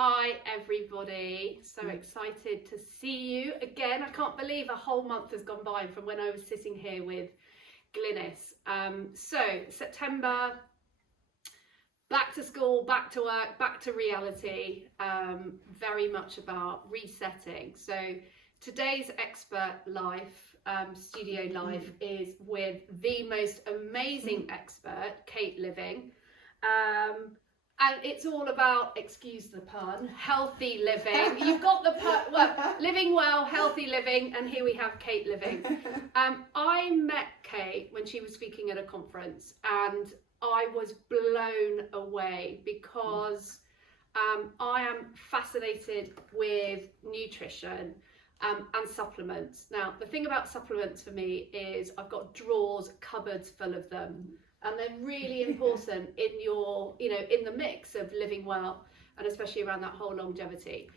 Hi everybody, so excited to see you again. I can't believe a whole month has gone by from when I was sitting here with Glynis. So September, back to school, back to work, back to reality, very much about resetting. So today's expert life, StudioLIFE, is with the most amazing expert, Kate Living. And it's all about, excuse the pun, healthy living. You've got the pun, well, living well, healthy living, and here we have Kate Living. I met Kate when she was speaking at a conference, and I was blown away because I am fascinated with nutrition and supplements. Now, the thing about supplements for me is I've got drawers, cupboards full of them. And they're really important in your, in the mix of living well, and especially around that whole longevity.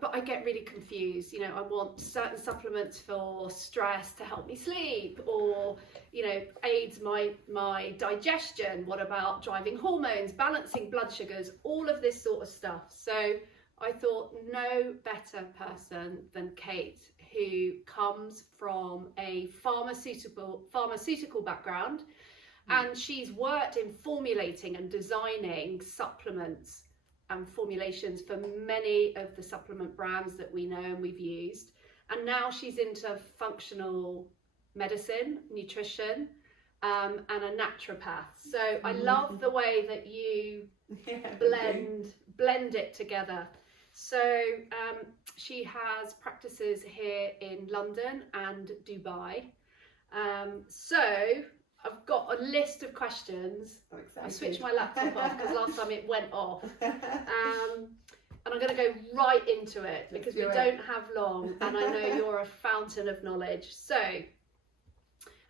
But I get really confused. I want certain supplements for stress to help me sleep, or, aids my digestion. What about driving hormones, balancing blood sugars, all of this sort of stuff. So I thought no better person than Kate, who comes from a pharmaceutical background. And she's worked in formulating and designing supplements and formulations for many of the supplement brands that we know and we've used. And now she's into functional medicine, nutrition, and a naturopath. So I love the way that you blend it together. So she has practices here in London and Dubai. So I've got a list of questions. I switched my laptop off because last time it went off. And I'm going to go right into it because we don't have long, and I know you're a fountain of knowledge. So,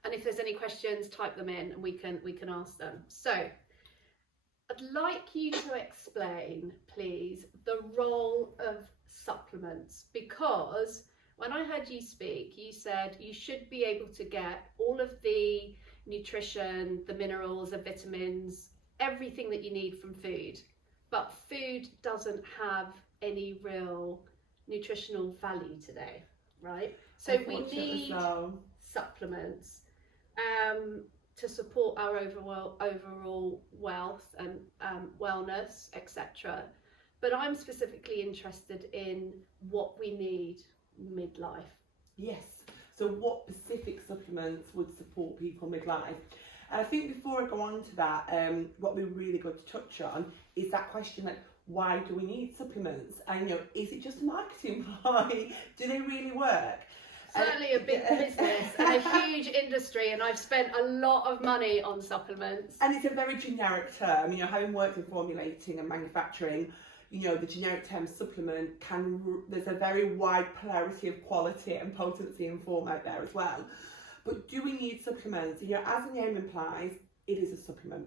and if there's any questions, type them in and we can ask them. So, I'd like you to explain, please, the role of supplements, because when I heard you speak, you said you should be able to get all of the nutrition, the minerals, the vitamins, everything that you need from food, but food doesn't have any real nutritional value today, right? So we need supplements to support our overall wealth and wellness, etc. But I'm specifically interested in what we need midlife. Yes. So what specific supplements would support people midlife? And I think before I go on to that, what we're really good to touch on is that question, like, why do we need supplements? And is it just a marketing ploy? Do they really work? Certainly a big business and a huge industry, and I've spent a lot of money on supplements. And it's a very generic term. Having worked in formulating and manufacturing, the generic term supplement there's a very wide polarity of quality and potency and form out there as well. But do we need supplements? As the name implies, it is a supplement.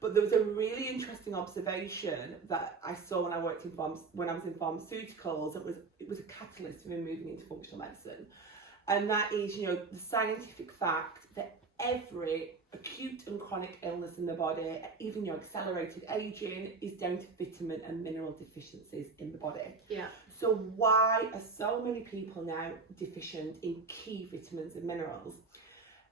But there was a really interesting observation that I saw when I worked when I was in pharmaceuticals. It was a catalyst for me moving into functional medicine. And that is, the scientific fact that every acute and chronic illness in the body, even accelerated aging, is down to vitamin and mineral deficiencies in the body. Yeah. So why are so many people now deficient in key vitamins and minerals?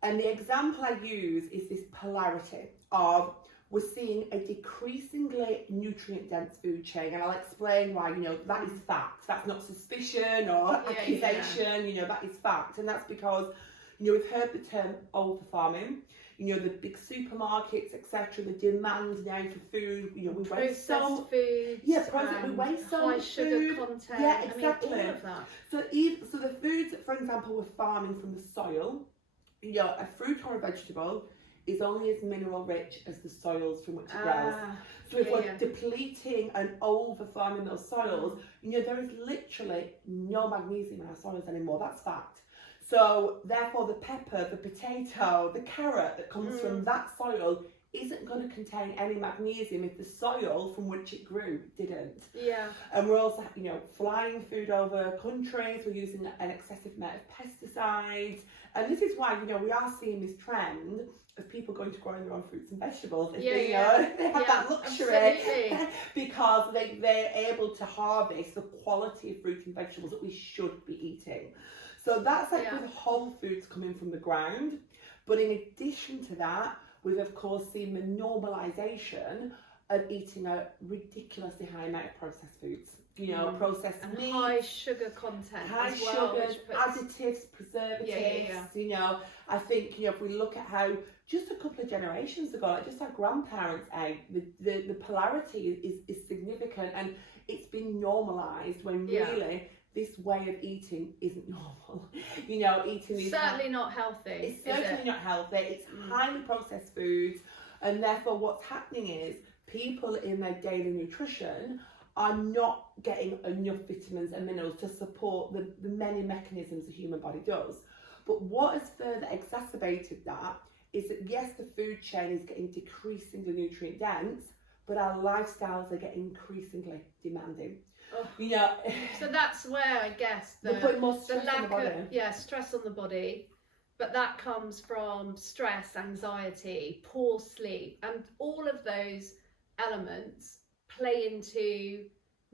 And the example I use is this polarity of, we're seeing a decreasingly nutrient-dense food chain, and I'll explain why. That is fact. That's not suspicion or accusation. That is fact, and that's because we've heard the term over-farming. The big supermarkets, etc. The demand now for food. We waste so foods. Yeah, we waste so high much sugar food. content. Yeah, exactly. All of that. So the foods that, for example, we're farming from the soil. A fruit or a vegetable is only as mineral rich as the soils from which it grows. So if we're depleting and over-farming those soils, there is literally no magnesium in our soils anymore. That's fact. So therefore the pepper, the potato, the carrot that comes from that soil isn't going to contain any magnesium if the soil from which it grew didn't. Yeah. And we're also, flying food over countries. We're using an excessive amount of pesticides. And this is why, we are seeing this trend of people going to growing their own fruits and vegetables. If Yeah, they, yeah. they have Yeah, that luxury absolutely. because they're able to harvest the quality of fruit and vegetables that we should be eating. So that's like Yeah. with whole foods coming from the ground. But in addition to that, we've of course seen the normalisation of eating a ridiculously high amount of processed foods. You know, processed and meat, high sugar content high as well, sugars, which puts, additives, preservatives. Yeah. You know, I think, you know, if we look at how just a couple of generations ago, like just our grandparents ate, the polarity is significant, and it's been normalised when really this way of eating isn't normal. You know, eating these certainly not healthy. It's certainly not healthy. It's highly processed foods, and therefore what's happening is people in their daily nutrition are not getting enough vitamins and minerals to support the many mechanisms the human body does. But what has further exacerbated that is that yes, the food chain is getting decreasingly nutrient dense, but our lifestyles are getting increasingly demanding. Oh. You know, so that's where I guess we're putting more stress the lack on the body. of stress on the body, but that comes from stress, anxiety, poor sleep, and all of those elements play into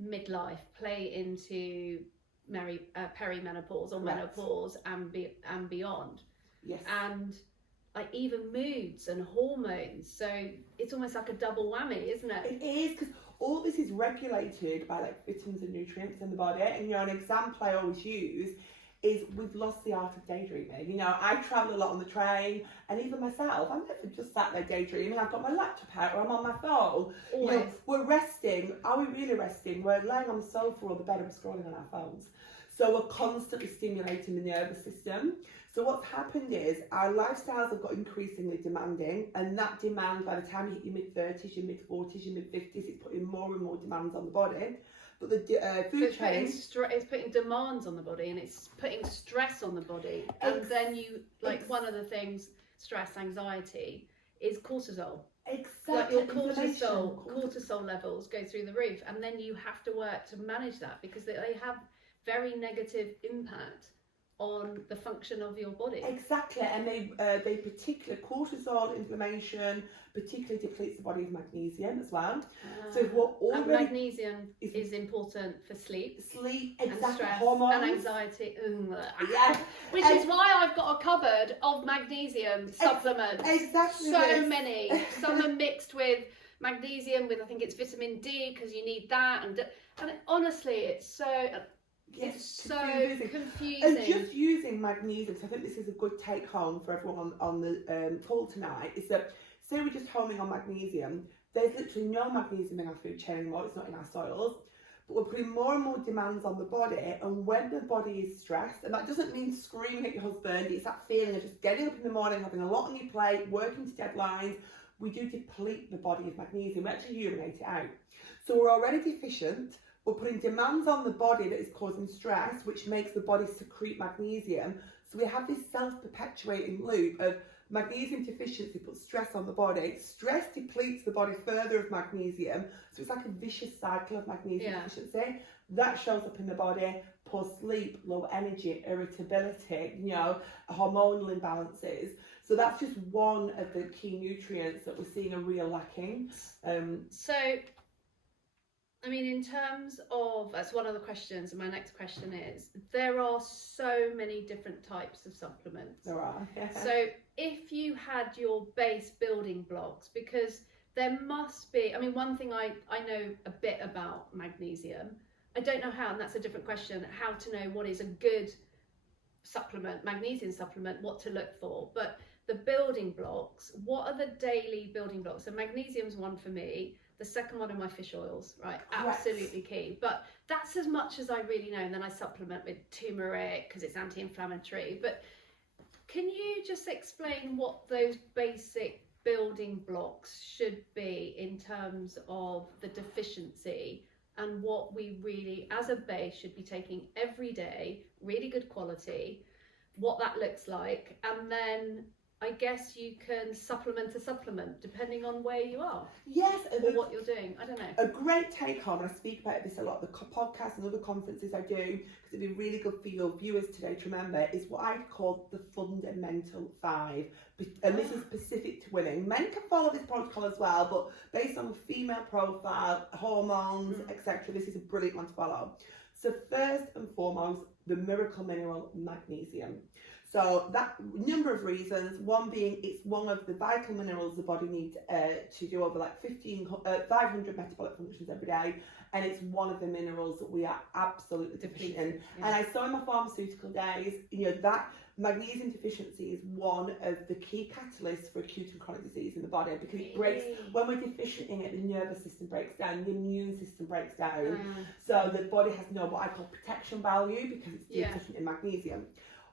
midlife, play into perimenopause or menopause and beyond. Yes. And like even moods and hormones. So it's almost like a double whammy, isn't it? It is, because all this is regulated by like vitamins and nutrients in the body. And you know, an example I always use is we've lost the art of daydreaming. You know, I travel a lot on the train, and even myself, I'm never just sat there daydreaming. I've got my laptop out or I'm on my phone. Always. You know, we're resting. Are we really resting? We're lying on the sofa or the bed and we're scrolling on our phones. So we're constantly stimulating the nervous system. So what's happened is our lifestyles have got increasingly demanding, and that demand, by the time you hit your mid-30s, your mid-40s, your mid-50s, it's putting more and more demands on the body. But the food chain... It's putting demands on the body, and it's putting stress on the body. And then you, like one of the things, stress, anxiety, is cortisol. Exactly. Like your cortisol levels go through the roof, and then you have to work to manage that because they have very negative impact on the function of your body. Exactly, and they particularly, cortisol, inflammation, particularly depletes the body of magnesium as well. So what and magnesium is important for sleep, exactly, and stress, hormones, and anxiety. Yeah, which is why I've got a cupboard of magnesium supplements. Exactly, so many. Some are mixed with magnesium with, I think it's vitamin D, because you need that, and honestly, it's so. Yes, it's so confusing. And just using magnesium, so I think this is a good take home for everyone on the call tonight, is that say we're just homing on magnesium, there's literally no magnesium in our food chain anymore, it's not in our soils, but we're putting more and more demands on the body, and when the body is stressed, and that doesn't mean screaming at your husband, it's that feeling of just getting up in the morning, having a lot on your plate, working to deadlines, we do deplete the body of magnesium, we actually urinate it out. So we're already deficient. We're putting demands on the body that is causing stress, which makes the body secrete magnesium. So we have this self-perpetuating loop of magnesium deficiency puts stress on the body. Stress depletes the body further of magnesium. So it's like a vicious cycle of magnesium deficiency. That shows up in the body, poor sleep, low energy, irritability, you know, hormonal imbalances. So that's just one of the key nutrients that we're seeing a real lacking. I mean, in terms of, that's one of the questions, and my next question is, there are so many different types of supplements. There are, yeah. So if you had your base building blocks, because there must be, I mean, one thing I know a bit about magnesium, I don't know how, and that's a different question, how to know what is a good supplement, magnesium supplement, what to look for. But the building blocks, what are the daily building blocks? So magnesium's one for me. The second one are my fish oils, right? Absolutely key. But that's as much as I really know. And then I supplement with turmeric because it's anti-inflammatory. But can you just explain what those basic building blocks should be in terms of the deficiency and what we really, as a base, should be taking every day, really good quality, what that looks like? And then I guess you can supplement a supplement depending on where you are. Yes, or what you're doing. I don't know. A great take home, and I speak about this a lot, the podcasts and other conferences I do, because it'd be really good for your viewers today to remember, is what I call the fundamental 5. And this is specific to women. Men can follow this protocol as well, but based on the female profile, hormones, etc., this is a brilliant one to follow. So first and foremost, the miracle mineral magnesium. So that number of reasons, one being it's one of the vital minerals the body needs to do over like 500 metabolic functions every day, and it's one of the minerals that we are absolutely deficient in. Yeah. And I saw in my pharmaceutical days, that magnesium deficiency is one of the key catalysts for acute and chronic disease in the body, because it breaks, when we're deficient in it, the nervous system breaks down, the immune system breaks down. So the body has no what I call protection value because it's deficient in magnesium.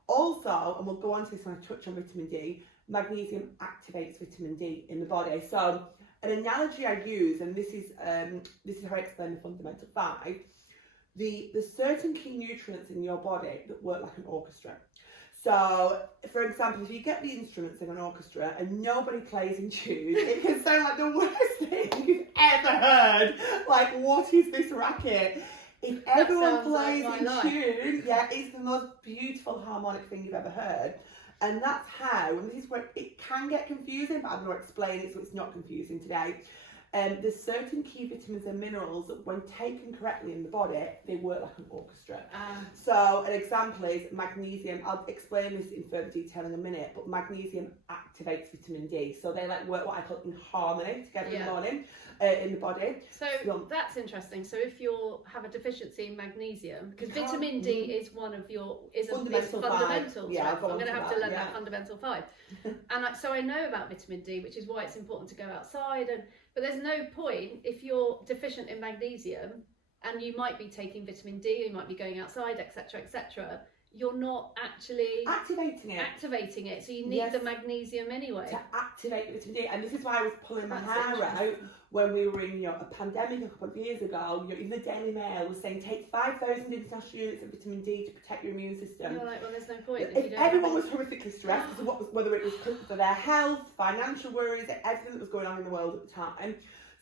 Also, and we'll go on to this when I touch on vitamin D, magnesium activates vitamin D in the body. So an analogy I use, and this is how I explain the fundamental 5, there's certain key nutrients in your body that work like an orchestra. So, for example, if you get the instruments in an orchestra and nobody plays in tune, it can sound like the worst thing you've ever heard. Like, what is this racket? If everyone plays in tune, it's the most beautiful harmonic thing you've ever heard. And that's how, and this is where it can get confusing, but I'm going to explain it so it's not confusing today. There's certain key vitamins and minerals that when taken correctly in the body, they work like an orchestra. So an example is magnesium. I'll explain this in further detail in a minute, but magnesium activates vitamin D. So they work what I call in harmony together in the morning, in the body. So that's interesting. So if you have a deficiency in magnesium, because vitamin D is one of your fundamental. Yeah, I'm going to have to learn that fundamental 5. And so I know about vitamin D, which is why it's important to go outside. But there's no point if you're deficient in magnesium, and you might be taking vitamin D, you might be going outside, etc., etc. You're not actually activating it. So you need the magnesium anyway to activate vitamin D. And this is why I was pulling my hair out when we were in a pandemic a couple of years ago. Even the Daily Mail was saying take 5,000 international units of vitamin D to protect your immune system. You're like, well, there's no point. If everyone was horrifically stressed, whether it was for their health, financial worries, everything that was going on in the world at the time,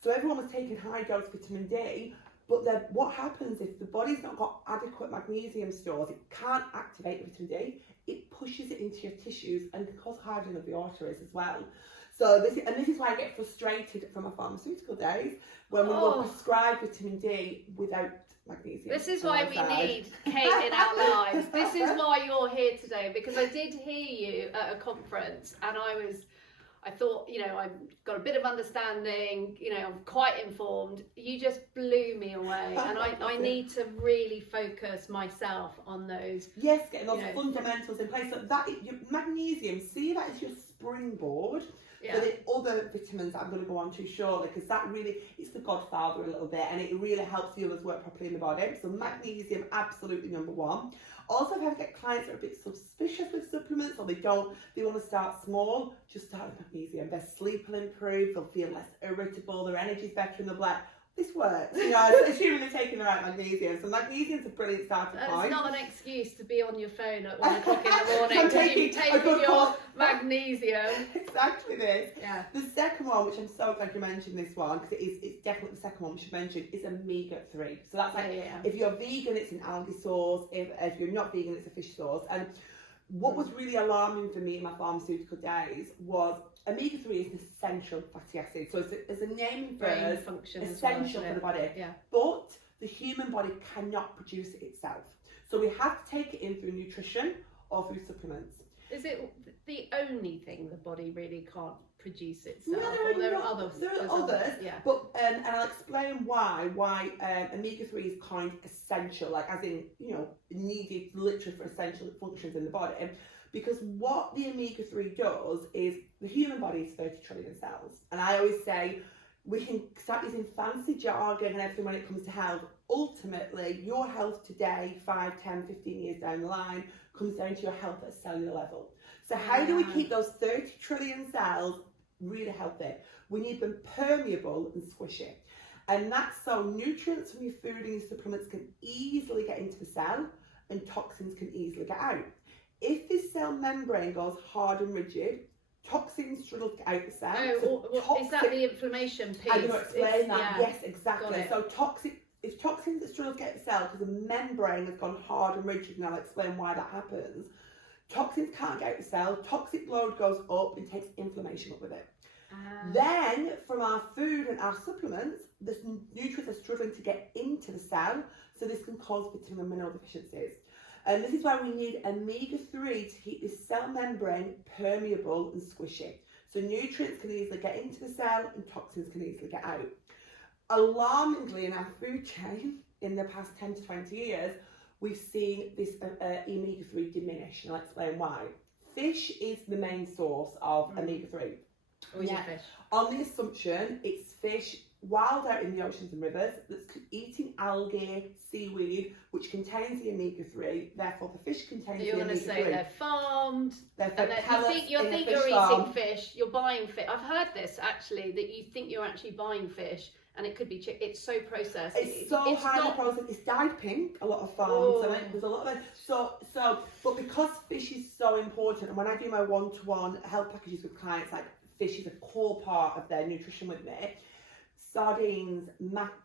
so everyone was taking high dose vitamin D. But then what happens if the body's not got adequate magnesium stores? It can't activate vitamin D. It pushes it into your tissues and can cause hardening of the arteries as well. So this is why I get frustrated from my pharmaceutical days when we were prescribed vitamin D without magnesium. This is why we need Kate in our lives. This is why you're here today, because I did hear you at a conference and I thought, I've got a bit of understanding, I'm quite informed. You just blew me away. And I need to really focus myself on those. Yes, getting those fundamentals in place. So magnesium, see that as your springboard for the other vitamins that I'm going to go on to shortly, because that really, it's the godfather a little bit, and it really helps the others work properly in the body. So magnesium, absolutely number 1. Also, if I get clients that are a bit suspicious with supplements, or they want to start small, just start with magnesium. Their sleep will improve, they'll feel less irritable, their energy's better, and they'll be like, this works, assuming they're taking the right magnesium. So magnesium's a brilliant starting point. It's not an excuse to be on your phone at 1 o'clock in the morning because you've taken your magnesium. Exactly this. Yeah. The second one, which I'm so glad you mentioned this one, because it's definitely the second one we should mention, is omega-3. So that's if you're vegan, it's an algae source. If you're not vegan, it's a fish source. And what was really alarming for me in my pharmaceutical days was omega-3 is an essential fatty acid. So as a name infers, essential for the body. Yeah. But the human body cannot produce it itself. So we have to take it in through nutrition or through supplements. Is it the only thing the body really can't produce itself? No, there are others. There are others. Yeah. But and I'll explain why omega-3 is kind of essential, like as in needed literally for essential functions in the body. Because what the omega-3 does is, the human body is 30 trillion cells. And I always say, we can start using fancy jargon and everything when it comes to health. Ultimately, your health today, 5, 10, 15 years down the line, comes down to your health at a cellular level. So how do we keep those 30 trillion cells really healthy? We need them permeable and squishy. And that's so nutrients from your food and your supplements can easily get into the cell, and toxins can easily get out. If this cell membrane goes hard and rigid, toxins struggle to get out the cell. Is that the inflammation piece? I'm going to explain that. Yes, exactly. So if toxins that struggle to get out the cell because the membrane has gone hard and rigid, and I'll explain why that happens. Toxins can't get out the cell, toxic load goes up and takes inflammation up with it. Then from our food and our supplements, the nutrients are struggling to get into the cell, so this can cause vitamin and mineral deficiencies. And this is why we need omega-3 to keep this cell membrane permeable and squishy. So nutrients can easily get into the cell and toxins can easily get out. Alarmingly, in our food chain, in the past 10 to 20 years, we've seen this omega-3 diminish, and I'll explain why. Fish is the main source of omega-3. Fish? On the assumption it's fish wild out in the oceans and rivers that's eating algae, seaweed, which contains the omega-3, therefore the fish contains the omega-3. You're going to say they're farmed, they're and you think you're farm. eating fish, you're buying fish. I've heard this actually, that you think you're actually buying fish, and it could be it's so processed. It's so highly processed. It's dyed pink. A lot of farms. So there's a lot of it. But because fish is so important, and when I do my one-to-one health packages with clients, like fish is a core part of their nutrition with me. Sardines,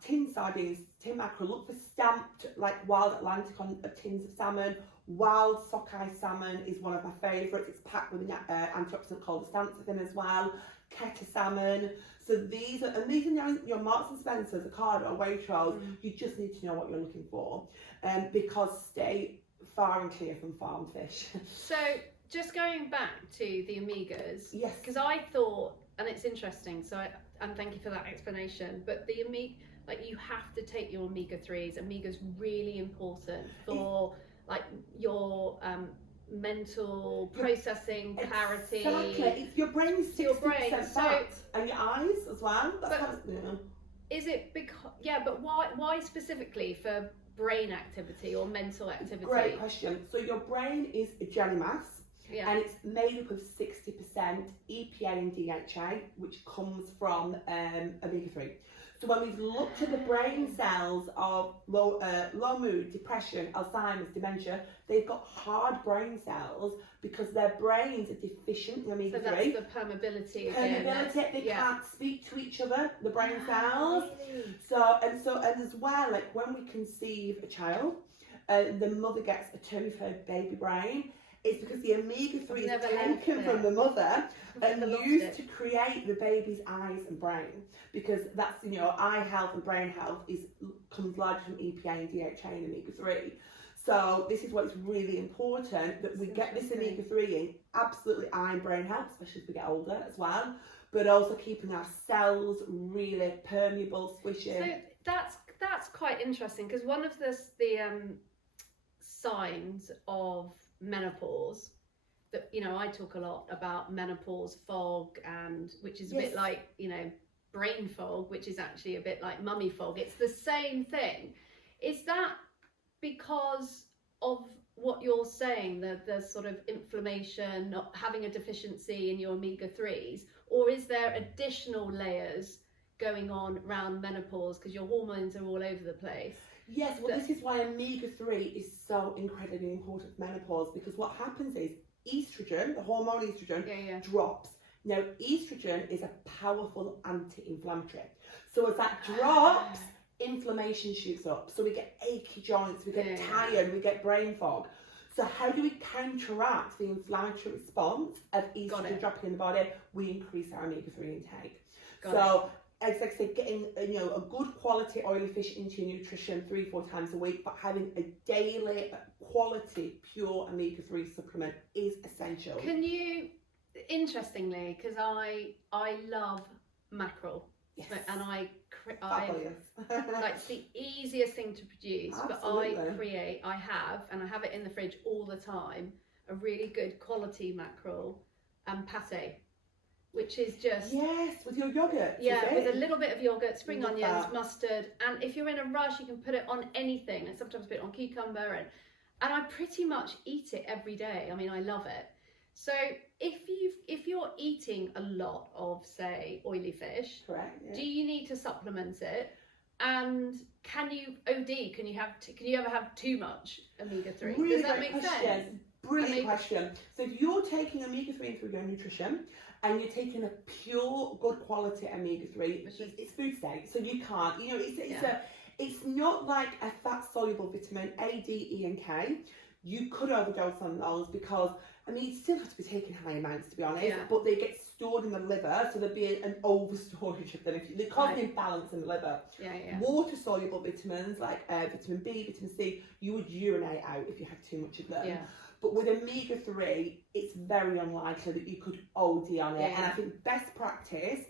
tin sardines, tin mackerel. Look for stamped like wild Atlantic on tins of salmon. Wild sockeye salmon is one of my favourites. It's packed with an antioxidant called astaxanthin as well. Keta salmon. So these are your Marks and Spencer's, Ocado, Waitrose. You just need to know what you're looking for, because stay far and clear from farmed fish. So just going back to the omegas, yes, because I thought, and it's interesting. And thank you for that explanation. But the you have to take your omega-3s. Omega's really important for your mental processing, clarity. Exactly. Your brain is 60% fat, and your eyes as well. Is it because? Yeah, but why specifically for brain activity or mental activity? Great question. So your brain is a jelly mass. Yeah. And it's made up of 60% EPA and DHA, which comes from omega-3. So when we've looked at the brain cells of low mood, depression, Alzheimer's, dementia, they've got hard brain cells because their brains are deficient in omega-3. So that's the permeability again. They can't speak to each other, the brain cells. Really? So as well, like when we conceive a child, the mother gets a two-third baby brain. It's because the omega-3 is taken from the mother and used to create the baby's eyes and brain. Because that's, eye health and brain health comes largely from EPA and DHA and omega-3. So this is why it's really important that we get this omega-3 in, absolutely eye and brain health, especially as we get older as well, but also keeping our cells really permeable, squishy. So that's quite interesting, because one of the signs of menopause that I talk a lot about menopause fog, and which is a bit like brain fog, which is actually a bit like mummy fog. It's the same thing. Is that because of what you're saying, the sort of inflammation, not having a deficiency in your omega-3s, or is there additional layers going on around menopause because your hormones are all over the place? Yes, well, this is why omega-3 is so incredibly important for menopause, because what happens is estrogen, the hormone estrogen, drops. Now, estrogen is a powerful anti-inflammatory. So as that drops, inflammation shoots up. So we get achy joints, we get tired, we get brain fog. So how do we counteract the inflammatory response of estrogen dropping in the body? We increase our omega-3 intake. As I say, getting a good quality oily fish into your nutrition 3-4 times a week, but having a daily quality pure omega-3 supplement is essential. Can you, interestingly, because I love mackerel, and I like it's the easiest thing to produce. Absolutely. But I have it in the fridge all the time, a really good quality mackerel and pate, which is just with your yogurt. With a little bit of yogurt, spring onions, mustard, and if you're in a rush, you can put it on anything, and sometimes put it on cucumber, and I pretty much eat it every day. I mean, I love it. So if you're eating a lot of, say, oily fish, correct, do you need to supplement it? And can you OD? Can you ever have too much omega-3? Really Does that make sense? Brilliant question. So if you're taking omega-3 through your nutrition and you're taking a pure, good quality omega-3, it's food safe, so you can't, you know, it's not like a fat-soluble vitamin, A, D, E and K. You could overdose on those because, I mean, you still have to be taking high amounts, to be honest, but they get stored in the liver, so there'd be an over-storage of them. They cause an imbalance in the liver. Water-soluble vitamins, like vitamin B, vitamin C, you would urinate out if you had too much of them. But with omega-3, it's very unlikely that you could OD on it. And I think best practice,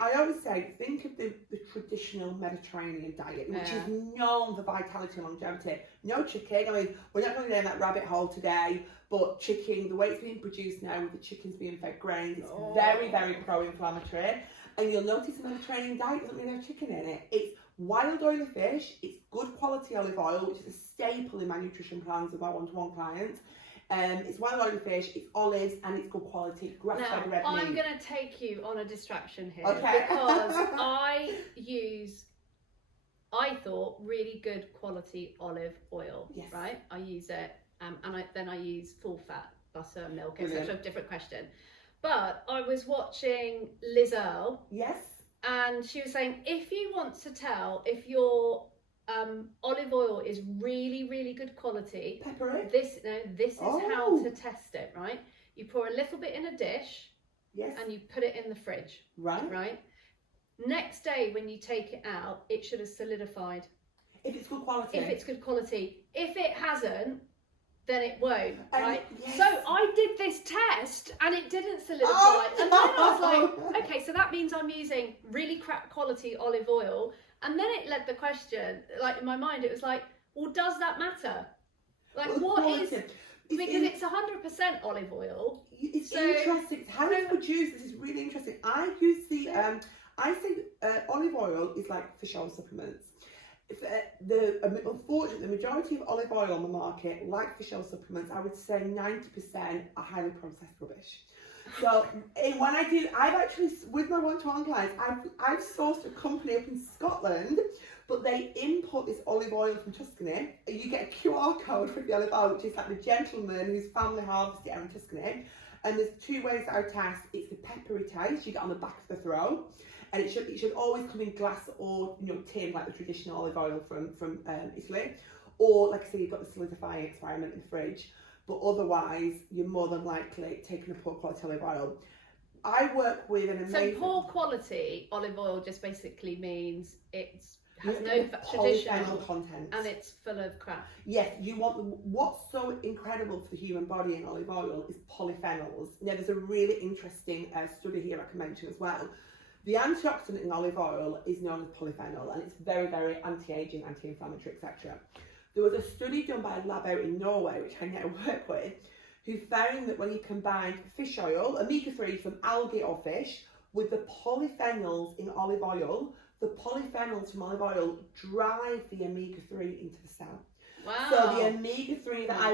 I always say, think of the traditional Mediterranean diet, which is known for vitality and longevity. No chicken. I mean, we're not going down that rabbit hole today, but chicken, the way it's being produced now with the chickens being fed grains, it's very, very pro-inflammatory. And you'll notice the Mediterranean diet doesn't really have chicken in it. It's wild oily fish, it's good quality olive oil, which is a staple in my nutrition plans with my one-to-one clients. It's wild oily fish, it's olives, and it's good quality grass-fed red meat. I'm going to take you on a distraction here because I thought really good quality olive oil, right? I use it, and then I use full fat butter, milk, etc. Different question. But I was watching Liz Earle. Yes. And she was saying, if you want to tell if your olive oil is really, really good quality, this is how to test it, right? You pour a little bit in a dish, and you put it in the fridge, right? Next day when you take it out, it should have solidified. If it's good quality. If it's good quality. If it hasn't, then it won't, right? So I did this test and it didn't solidify. And then I was like, okay, so that means I'm using really crap quality olive oil. And then it led the question, like in my mind, it was like, well, does that matter? Like, what is it? Because it's 100% olive oil. It's interesting. How it's produced, this is really interesting. I use the, I think olive oil is like fish oil supplements. Unfortunately, the majority of olive oil on the market, like fish oil supplements, I would say 90% are highly processed rubbish. So when I've actually, with my one-to-one clients, I've sourced a company up in Scotland, but they import this olive oil from Tuscany. You get a QR code for the olive oil, which is like the gentleman whose family harvested it in Tuscany. And there's two ways that I would test. It's the peppery taste you get on the back of the throat. And it should always come in glass or tin, like the traditional olive oil from Italy, or like I say, you've got the solidifying experiment in the fridge. But otherwise, you're more than likely taking a poor quality olive oil. I work with an amazing. So poor quality olive oil just basically means it has no traditional content and it's full of crap. Yes, you want what's so incredible for the human body in olive oil is polyphenols. Now, there's a really interesting study here I can mention as well. The antioxidant in olive oil is known as polyphenol, and it's very, very anti-aging, anti-inflammatory, etc. There was a study done by a lab out in Norway, which I now work with, who found that when you combine fish oil, omega-3 from algae or fish, with the polyphenols in olive oil, the polyphenols from olive oil drive the omega-3 into the cell. Wow. So the omega-3 that I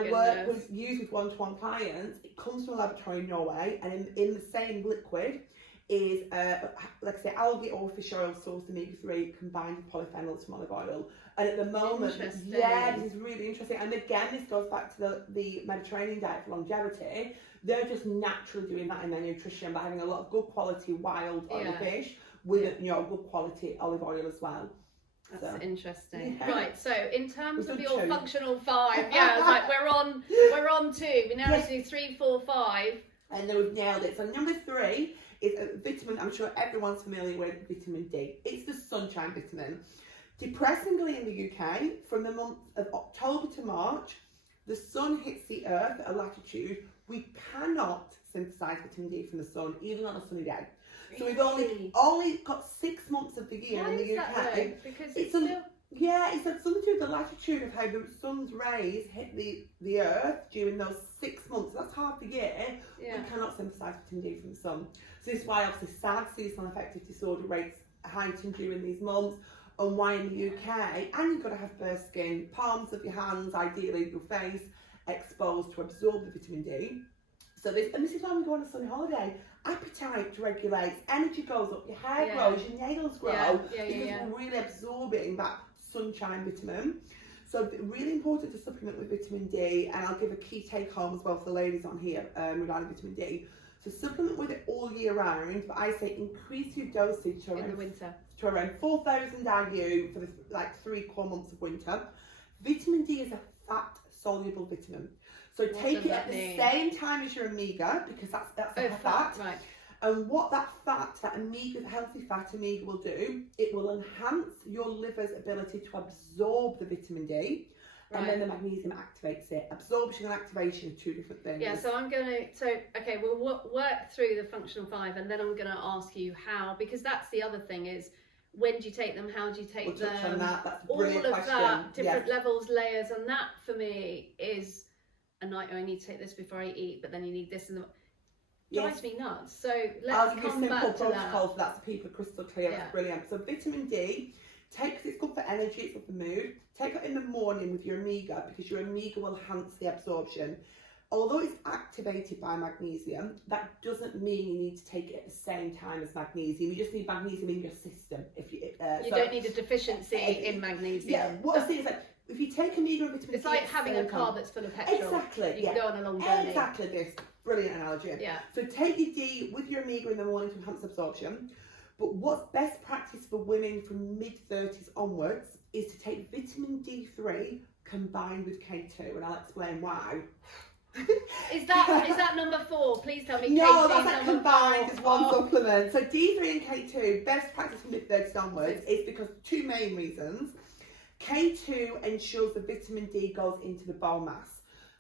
use with one-to-one clients, it comes from a laboratory in Norway, and in the same liquid is, like I say, algae or fish oil sourced omega-3 combined with polyphenols from olive oil. And at the moment, this is really interesting. And again, this goes back to the Mediterranean diet for longevity. They're just naturally doing that in their nutrition by having a lot of good quality wild oily fish with good quality olive oil as well. That's interesting. Yeah. Right, so in terms of your functional 5, it's like we're on 2. We now have to do 3, 4, 5. And then we've nailed it. So number 3 is a vitamin I'm sure everyone's familiar with, vitamin D. It's the sunshine vitamin. Depressingly in the UK, from the month of October to March, the sun hits the earth at a latitude. We cannot synthesize vitamin D from the sun, even on a sunny day. So we've only got 6 months of the year in the UK. Because it's still... it's something to do with the latitude of how the sun's rays hit the earth during those 6 months. That's half the year. We cannot synthesize vitamin D from the sun. So this is why obviously SAD, seasonal affective disorder rates heighten during these months, and why in the UK, and you've got to have bare skin, palms of your hands, ideally your face, exposed to absorb the vitamin D. So this is why we go on a sunny holiday. Appetite regulates, energy goes up, your hair grows, your nails grow, because we're really absorbing that sunshine vitamin. So really important to supplement with vitamin D, and I'll give a key take home as well for the ladies on here regarding vitamin D. So supplement with it all year round, but I say increase your dosage to in the winter. to around 4,000 IU for the 3 core months of winter. Vitamin D is a fat soluble vitamin. So take it at the same time as your omega, because that's fat. Right. And what that omega, healthy fat omega will do, it will enhance your liver's ability to absorb the vitamin D. Right. And then the magnesium activates it. Absorption and activation are 2 different things. Yeah, so okay, we'll work through the functional 5, and then I'm going to ask you how, because that's the other thing is, when do you take them, how do you take them? Touch on that. That's a all brilliant of question. that, different levels, layers, and that for me is a nightmare. I need to take this before I eat, but then you need this and the... drives me nuts. So let's come back to that. For that, so people are crystal clear. That's brilliant. So vitamin D, it's good for energy, it's good for mood. Take it in the morning with your omega, because your omega will enhance the absorption. Although it's activated by magnesium, that doesn't mean you need to take it at the same time as magnesium. You just need magnesium in your system. You don't need a deficiency in magnesium. Yeah, what I say is that if you take omega and vitamin D, it's like having a car that's full of petrol. Exactly. You can go on a long journey. Exactly this. Brilliant analogy. Yeah. So take your D with your omega in the morning to enhance absorption. But what's best practice for women from mid-30s onwards is to take vitamin D3 combined with K2, and I'll explain why. Is that number 4? Please tell me. No, K2 that's like combined as one supplement. So D3 and K2, best practice for mid-30s onwards, is because 2 main reasons. K2 ensures the vitamin D goes into the bone mass.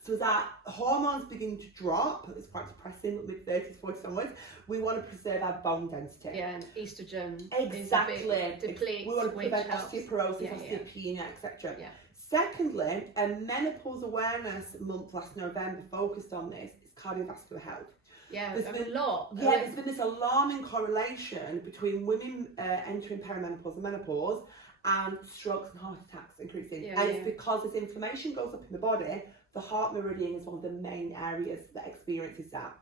So as our hormones begin to drop, it's quite depressing, but mid-30s, 40s onwards, we want to preserve our bone density. Yeah, and estrogen. Exactly. Depletes, we want to prevent helps. osteoporosis, osteopenia, etc. Yeah. Secondly, a menopause awareness month last November focused on this. It's cardiovascular health. Yeah, there's been a lot. Yeah, there's been this alarming correlation between women entering perimenopause and menopause and strokes and heart attacks increasing. It's because as inflammation goes up in the body, the heart meridian is one of the main areas that experiences that.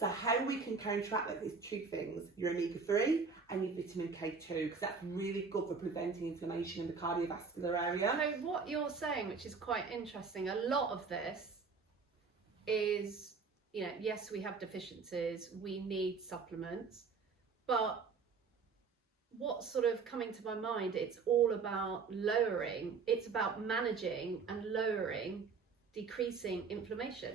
So how we can counteract that is 2 things: your omega-3 and your vitamin K2, because that's really good for preventing inflammation in the cardiovascular area. So what you're saying, which is quite interesting, a lot of this is, yes, we have deficiencies, we need supplements, but what's sort of coming to my mind, it's all about it's about managing and decreasing inflammation.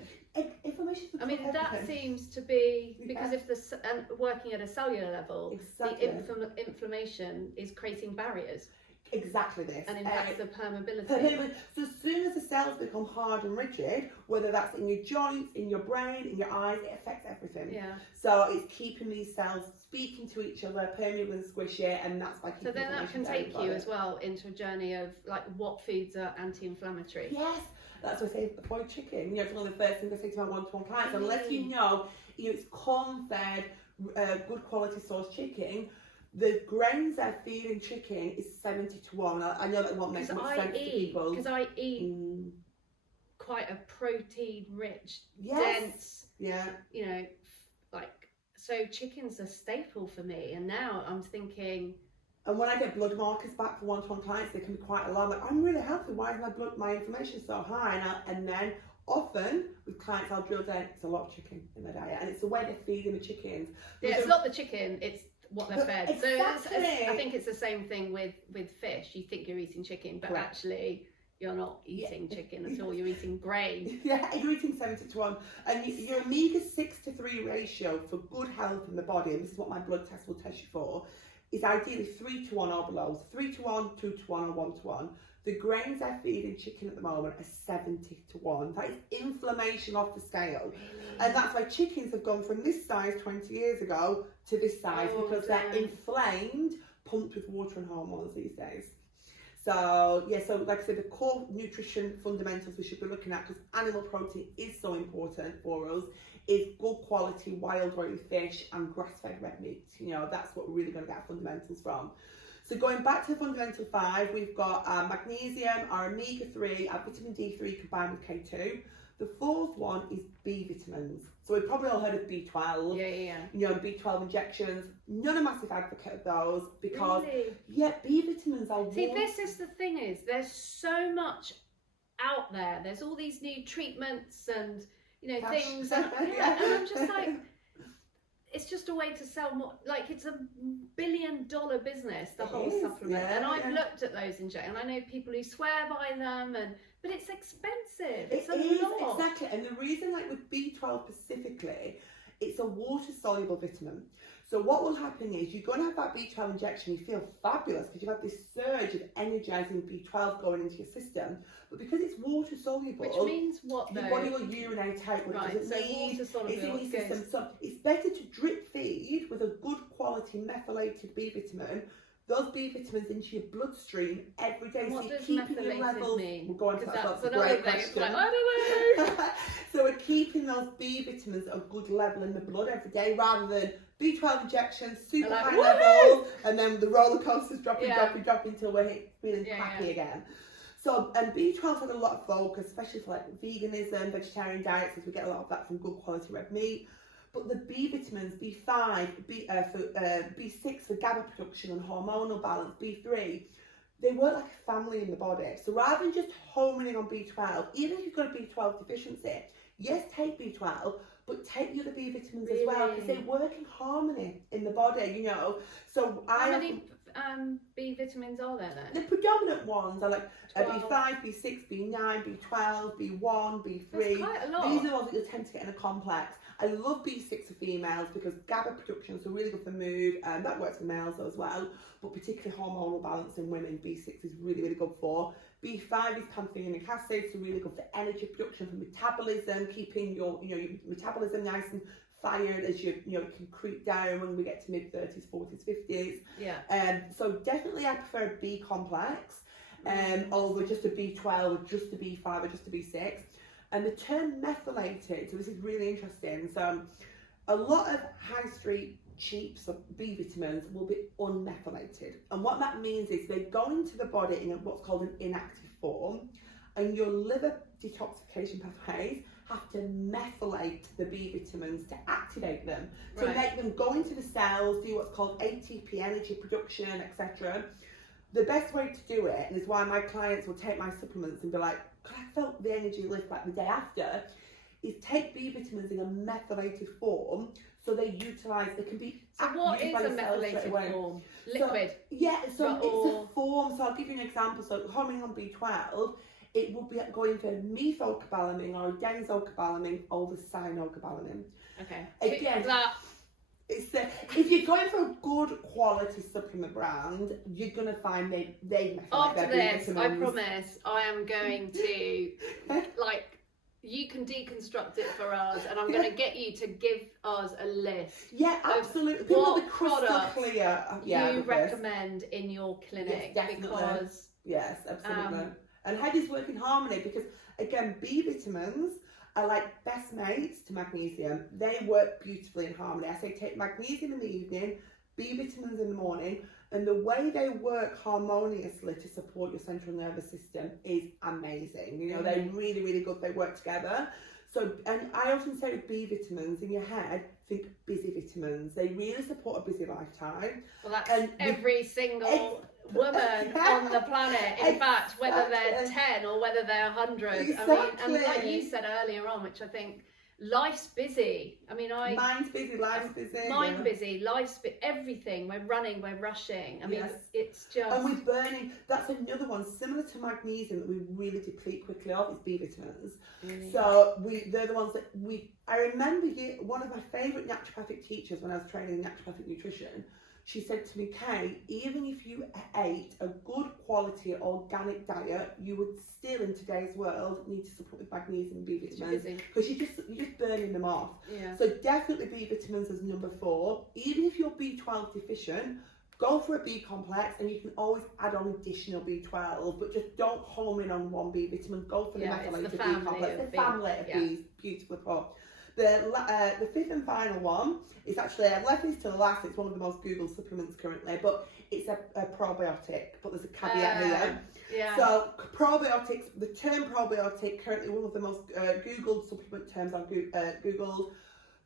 Inflammation. I mean, that seems to be because and working at a cellular level, the inflammation is creating barriers. Exactly this. And impacts the permeability. So as soon as the cells become hard and rigid, whether that's in your joints, in your brain, in your eyes, it affects everything. Yeah. So it's keeping these cells speaking to each other, permeable and squishy, and that's by keeping. So then that can take you as well into a journey of like what foods are anti-inflammatory. Yes. That's what I say, avoid chicken. It's one of the first things I say to my one-to-one clients. Unless you know it's corn-fed, good quality sourced chicken, the grains they're feeding chicken is 70-1. I know that won't make much sense to people. Because I eat quite a protein-rich, dense, so chicken's a staple for me. And now I'm thinking... And when I get blood markers back for one-to-one clients, they can be quite alarmed. Like, I'm really healthy. Why is my inflammation so high? And then often with clients, I'll drill down. It's a lot of chicken in their diet, and it's the way they're feeding the chickens. Yeah, it's not the chicken; it's what they're fed. Exactly. So I think it's the same thing with fish. You think you're eating chicken, but actually you're not eating chicken at all. You're eating grain. Yeah, you're eating 70-1, and your omega 6-3 ratio for good health in the body, and this is what my blood test will test you for, is ideally 3-1 or below. So 3-1, 2-1 or 1-1. The grains I feed in chicken at the moment are 70-1. That is inflammation off the scale. Really? And that's why chickens have gone from this size 20 years ago to this size, because they're inflamed, pumped with water and hormones these days. So like I said, the core nutrition fundamentals we should be looking at, because animal protein is so important for us, is good quality wild oily fish and grass-fed red meat. That's what we're really going to get our fundamentals from. So going back to the fundamental 5, we've got our magnesium, our omega-3, our vitamin D3 combined with K2. The 4th one is B vitamins. So we've probably all heard of B12. Yeah. B12 injections. Not a massive advocate of those, because B vitamins are. See, this is the thing, is there's so much out there. There's all these new treatments and things, and I'm just like, it's just a way to sell more. Like, it's $1 billion business, the whole supplement. Yeah, and I've looked at those injections, and I know people who swear by them, but it's expensive. It's a lot. Exactly. And the reason, like with B12 specifically, it's a water soluble vitamin. So what will happen is you're going to have that B12 injection, you feel fabulous because you've had this surge of energizing B12 going into your system, but because it's water soluble, which means what though? Your body will urinate out what right, it doesn't so need. water soluble, it's in your system. So it's better to drip feed with a good quality methylated B vitamin, those B vitamins into your bloodstream every day. What so you're does keeping your methylated levels. mean? We'll go on to that. That's That's a another great thing. question. It's like, I don't know. So we're keeping those B vitamins at a good level in the blood every day, rather than B12 injections, super like, high woo! levels, and then the roller coasters dropping until we're feeling crappy again. So, and B12 has a lot of focus, especially for like veganism, vegetarian diets, as we get a lot of that from good quality red meat. But the B vitamins, B5, B6 for GABA production and hormonal balance, B3, they work like a family in the body. So rather than just homing in on B12, even if you've got a B12 deficiency, yes, take B12, but take the other B vitamins as well, because they work in harmony in the body, you know. So how many B vitamins are there then? The predominant ones are like 12. B5, B6, B9, B12, B1, B3. That's quite a lot. These are the ones that you'll tend to get in a complex. I love B6 for females because GABA production is really good for mood, and that works for males as well, but particularly hormonal balance in women, B6 is really, really good for. B5 is pantothenic acid, so really good for energy production, for metabolism, keeping your your metabolism nice and fired as you can creep down when we get to mid 30s, 40s, 50s. Yeah. So definitely I prefer a B complex, over just a B12 or just a B5 or just a B6. And the term methylated, so this is really interesting. So a lot of high street cheap B vitamins will be unmethylated. And what that means is they go into the body in what's called an inactive form, and your liver detoxification pathways have to methylate the B vitamins to activate them, to make them go into the cells, do what's called ATP energy production, etc. The best way to do it, and is why my clients will take my supplements and be like, God, I felt the energy lift like the day after, is take B vitamins in a methylated form, so they can be. So what is a methylated form? Liquid? So it's a form. So I'll give you an example. So homing on B12, it will be going for methylcobalamin or denzocobalamin over cyanocobalamin. Okay. Again, if you're going for a good quality supplement brand, you're gonna find they methylate after their this, B I vitamins. promise I am going to you can deconstruct it for us, and I'm going to get you to give us a list. Yeah, absolutely. People will be crystal clear. You recommend in your clinic, because yes, absolutely. And how these work in harmony, because again, B vitamins are like best mates to magnesium. They work beautifully in harmony. I say take magnesium in the evening, B vitamins in the morning, and the way they work harmoniously to support your central nervous system is amazing. You know, they're really, really good. They work together. So, and I often say with B vitamins, in your head, think busy vitamins. They really support a busy lifetime. Well, that's every single woman on the planet. In fact, whether they're 10 or whether they're 100. Exactly. I mean, and like you said earlier on, which I think, life's busy. I mean, mind's busy, life's busy. Mind busy, life's everything. We're running, we're rushing. I mean, it's just. And we're burning. That's another one similar to magnesium that we really deplete quickly of, is B vitamins. So they're the ones that I remember one of my favourite naturopathic teachers when I was training in naturopathic nutrition. She said to me, Kate, even if you ate a good quality organic diet, you would still, in today's world, need to support with magnesium and B vitamins, because you're just burning them off. Yeah. So definitely B vitamins as number 4. Even if you're B12 deficient, go for a B complex, and you can always add on additional B12, but just don't home in on one B vitamin. Go for the methylated B complex. The family of Bs, beautifully put. The fifth and final one is actually, I've left this to the last, it's one of the most Googled supplements currently, but it's a probiotic, but there's a caveat here. Yeah. So probiotics, the term probiotic, currently one of the most Googled supplement terms on Googled,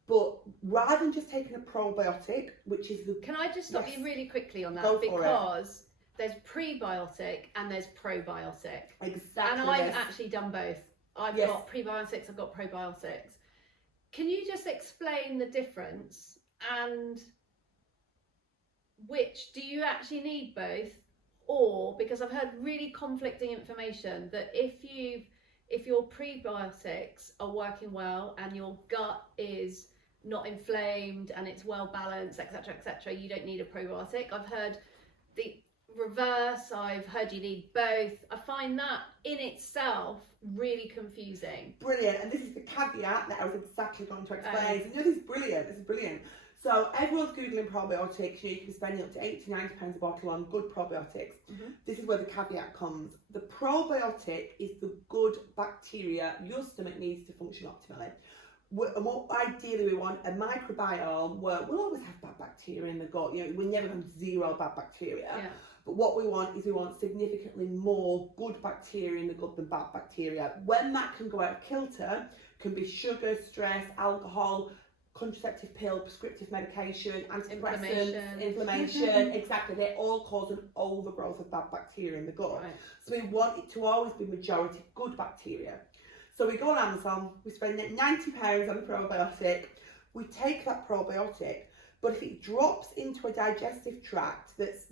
but rather than just taking a probiotic, which is the... Can I just stop you really quickly on that? Because there's prebiotic and there's probiotic. Exactly. And I've actually done both. I've got prebiotics, I've got probiotics. Can you just explain the difference And which, do you actually need both? Or, because I've heard really conflicting information that if your prebiotics are working well and your gut is not inflamed and it's well balanced, etc., you don't need a probiotic. I've heard the reverse. I've heard you need both. I find that in itself really confusing. Brilliant. And this is the caveat that I was exactly going to explain. So, this is brilliant. This is brilliant. So everyone's Googling probiotics. You can spend up to £80-90 a bottle on good probiotics. This is where the caveat comes. The probiotic is the good bacteria your stomach needs to function optimally. And what ideally we want a microbiome where we'll always have bad bacteria in the gut. We never have zero bad bacteria. Yeah. But what we want significantly more good bacteria in the gut than bad bacteria. When that can go out of kilter, can be sugar, stress, alcohol, contraceptive pill, prescriptive medication, antidepressants, inflammation, exactly. They all cause an overgrowth of bad bacteria in the gut. Right. So we want it to always be majority good bacteria. So we go on Amazon, we spend £90 on a probiotic, we take that probiotic, but if it drops into a digestive tract that's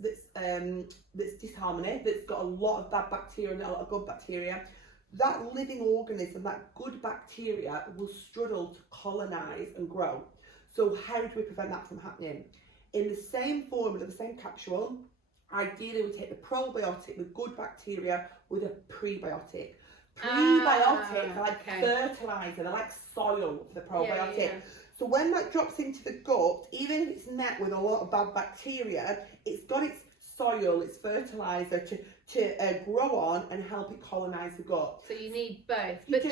disharmony, that's got a lot of bad bacteria and a lot of good bacteria, that living organism, that good bacteria, will struggle to colonise and grow. So how do we prevent that from happening? In the same formula, the same capsule, ideally we take the probiotic with good bacteria with a prebiotic. Prebiotics are like fertiliser, they're like soil for the probiotic. Yeah. So when that drops into the gut, even if it's met with a lot of bad bacteria, it's got its soil, its fertiliser to grow on and help it colonise the gut. So you need both. But do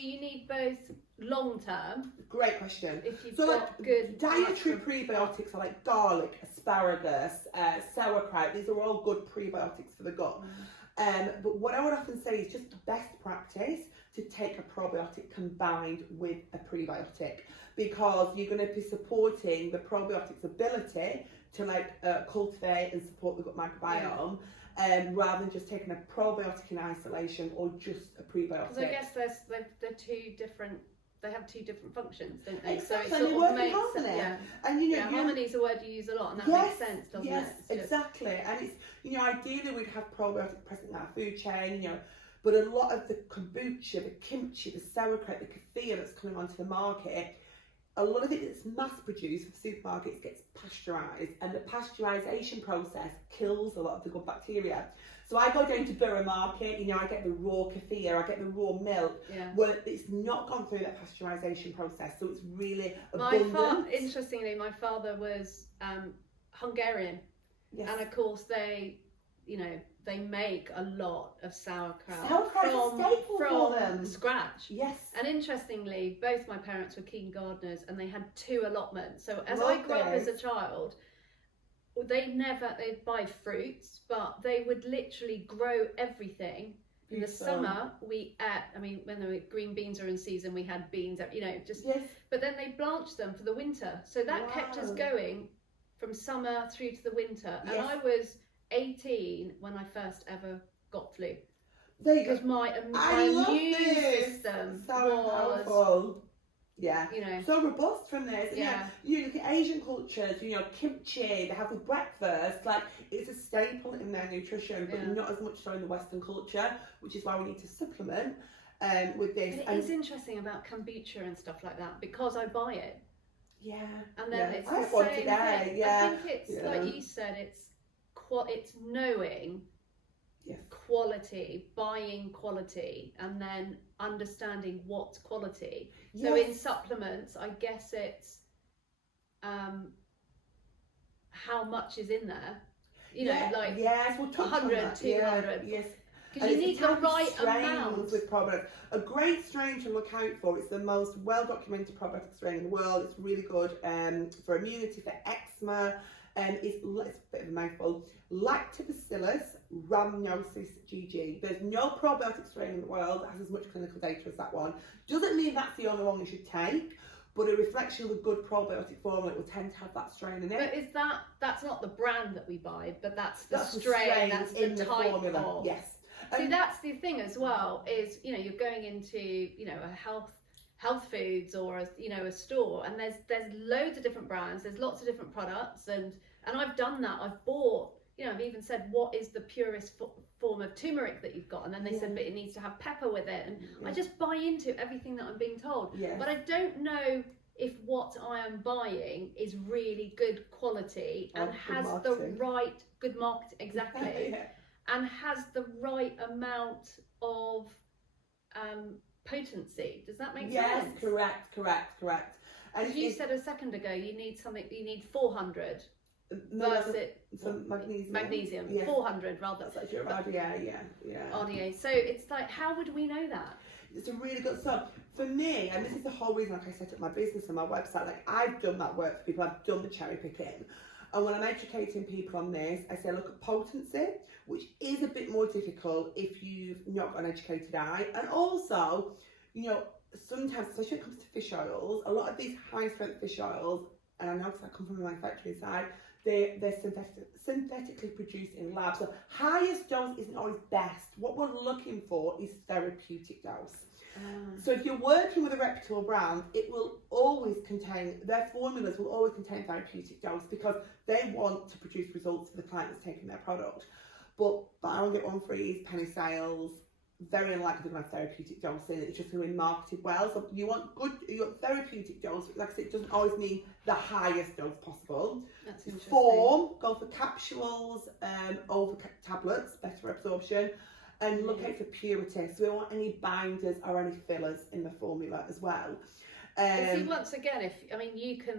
you need both long term? Great question. If you've got good dietary prebiotics are like garlic, asparagus, sauerkraut. These are all good prebiotics for the gut. But what I would often say is just best practice to take a probiotic combined with a prebiotic, because you're going to be supporting the probiotic's ability to cultivate and support the gut microbiome, rather than just taking a probiotic in isolation or just a prebiotic. Because I guess they're two different. They have two different functions, don't they? Exactly. So it sort of makes harmony. Yeah. And harmony is a word you use a lot, and that makes sense, doesn't it? Yes, exactly. And it's ideally we'd have probiotics present in our food chain, but a lot of the kombucha, the kimchi, the sauerkraut, the kefir that's coming onto the market, a lot of it that's mass produced for supermarkets gets pasteurised, and the pasteurisation process kills a lot of the good bacteria. So I go down to Borough Market, I get the raw kefir, I get the raw milk, where it's not gone through that pasteurisation process, so it's really abundant. Interestingly, my father was Hungarian, and of course they make a lot of sauerkraut from scratch. Yes. And interestingly, both my parents were keen gardeners, and they had 2 allotments. So as I grew up as a child, they'd buy fruits, but they would literally grow everything. In the summer, we ate, when the green beans are in season, we had beans, but then they blanched them for the winter. So that kept us going from summer through to the winter. And I was 18 when I first ever got flu. Because my immune system was powerful. So robust from this. You look at Asian cultures, kimchi, they have with breakfast, it's a staple in their nutrition, but not as much so in the Western culture, which is why we need to supplement with this. But it is interesting about kombucha and stuff like that, because I buy it. And then it's I the want same today. thing. I think it's like you said, it's knowing quality, buying quality, and then understanding what's quality. So in supplements, I guess it's how much is in there. We'll touch 100, on that. 200. Yes. Because you need the right amount. With probiotics. A great strain to look out for. It's the most well-documented probiotic strain in the world. It's really good for immunity, for eczema. It's a bit of a mouthful. Lactobacillus rhamnosus GG. There's no probiotic strain in the world that has as much clinical data as that one. Doesn't mean that's the only one you should take, but a reflection of a good probiotic formula will tend to have that strain in it. But that's not the brand that we buy, but that's the strain, that's the type formula. of. Yes. See, that's the thing as well, is, you're going into, a health health foods or a store, and there's loads of different brands, there's lots of different products, and I've done that. I've bought, I've even said, what is the purest form of turmeric that you've got, and then they said, but it needs to have pepper with it, and I just buy into everything that I'm being told. But I don't know if what I am buying is really good quality and has the right good marketing, exactly, and has the right amount of potency. Does that make sense? Yes, correct. And you said a second ago you need 400 versus magnesium, 400 rather. That's like your RDA, RDA. So it's like, how would we know that? It's a really good. So for me, and this is the whole reason, like I set up my business and my website, like I've done that work for people. I've done the cherry picking. And when I'm educating people on this, I say, look at potency, which is a bit more difficult if you've not got an educated eye. And also, sometimes, especially when it comes to fish oils, a lot of these high strength fish oils, and I know because I come from the manufacturing side, they're synthetically produced in labs. So highest dose isn't always best. What we're looking for is therapeutic dose. So if you're working with a reputable brand, it will always contain, their formulas will always contain therapeutic dose, because they want to produce results for the client that's taking their product. But buy one get one free, penny sales, very unlikely to have therapeutic dose in it. It's just going to be marketed well. So you want therapeutic dose. Like I said, it doesn't always mean the highest dose possible. That's interesting. Form, go for capsules over tablets, better absorption. And look out for purity. So we don't want any binders or any fillers in the formula as well. See, once again,